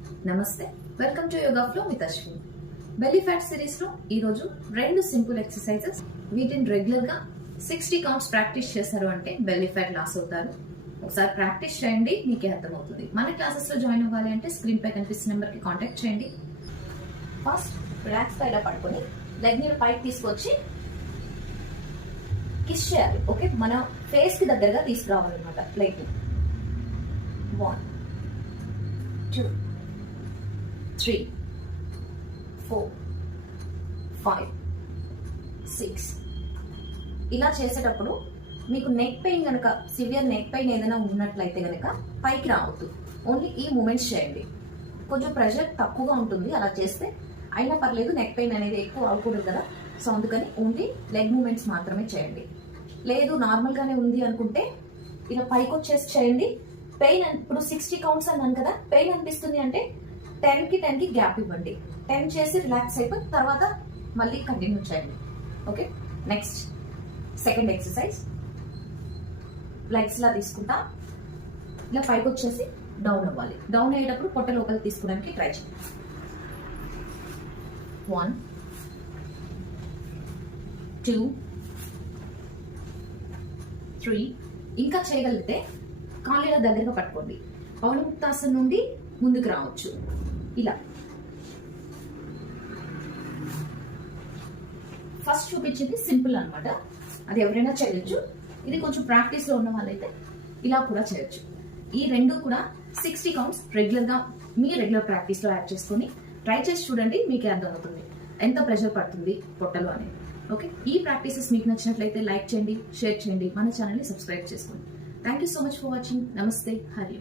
నమస్తే, welcome to yoga flow with Ashwin. Belly fat series లో ఈ రోజు రెండు సింపుల్ ఎక్సర్సైజెస్. వీటిని రెగ్యులర్ గా 60 కౌంట్స్ ప్రాక్టీస్ చేశారు అంటే బెల్లీ ఫ్యాట్ లాస్ అవుతారు. ఒకసారి ప్రాక్టీస్ చేయండి, మీకే అర్థమవుతుంది. మన క్లాసెస్ లో జాయిన్ అవ్వాలి అంటే స్క్రీన్ పై కనిపిస్తున్న నెంబర్ కి కాంటాక్ట్ చేయండి. ఫస్ట్ రిలాక్స్ గా ఇలా పడుకొని లెగ్ ని పైకి తీసుకొచ్చి కిస్ చేయాలి. ఓకే, మన ఫేస్ కి దగ్గరగా తీసుకురావాలన్నమాట. లెగ్ 1 2 3 4 5 6. ఇలా చేసేటప్పుడు మీకు నెక్ పెయిన్ కనుక, సివియర్ నెక్ పెయిన్ ఏదైనా ఉన్నట్లయితే కనుక పైకి రావద్దు. ఓన్లీ ఈ మూమెంట్స్ చేయండి. కొంచెం ప్రెషర్ తక్కువగా ఉంటుంది అలా చేస్తే, అయినా పర్లేదు. నెక్ పెయిన్ అనేది ఎక్కువ అవ్వకూడదు కదా, సో అందుకని ఓన్లీ లెగ్ మూమెంట్స్ మాత్రమే చేయండి. లేదు నార్మల్గానే ఉంది అనుకుంటే ఇలా పైకి వచ్చేసి చేయండి. పెయిన్ ఇప్పుడు 60 కౌంట్స్ అన్నాను కదా, పెయిన్ అనిపిస్తుంది అంటే 10కి గ్యాప్ ఇవ్వండి. 10 చేసి రిలాక్స్ అయిపోయి తర్వాత మళ్ళీ కంటిన్యూ చేయండి. Okay, next second exercise. Legs లా తీసుకుంటా ఇలా పైకి వచ్చేసి డౌన్ అవ్వాలి. డౌన్ అయ్యేటప్పుడు పొట్ట లోపలికి తీసుకోవడానికి ట్రై చేయండి. 1 2 3. ఇంకా చేయగలిగితే కాళ్ళ దగ్గరగా పట్టుకోండి. పవనముక్తాసనం నుండి ముందుకు రావచ్చు. ఇలా ఫస్ట్ చూపించింది సింపుల్ అన్నమాట, అది ఎవరైనా చేయొచ్చు. ఇది కొంచెం ప్రాక్టీస్ లో ఉన్న వాళ్ళైతే ఇలా కూడా చేయొచ్చు. ఈ రెండు కూడా 60 కౌంట్స్ రెగ్యులర్ గా మీ రెగ్యులర్ ప్రాక్టీస్ లో యాడ్ చేసుకొని ట్రై చేసి చూడండి, మీకే అర్థమవుతుంది ఎంత ప్రెషర్ పడుతుంది పొట్టలో అనేది. ఓకే, ఈ ప్రాక్టీసెస్ మీకు నచ్చినట్లయితే లైక్ చేయండి, షేర్ చేయండి, మన ఛానల్ ని సబ్స్క్రైబ్ చేసుకోండి. Thank you so much for watching. నమస్తే, హరి.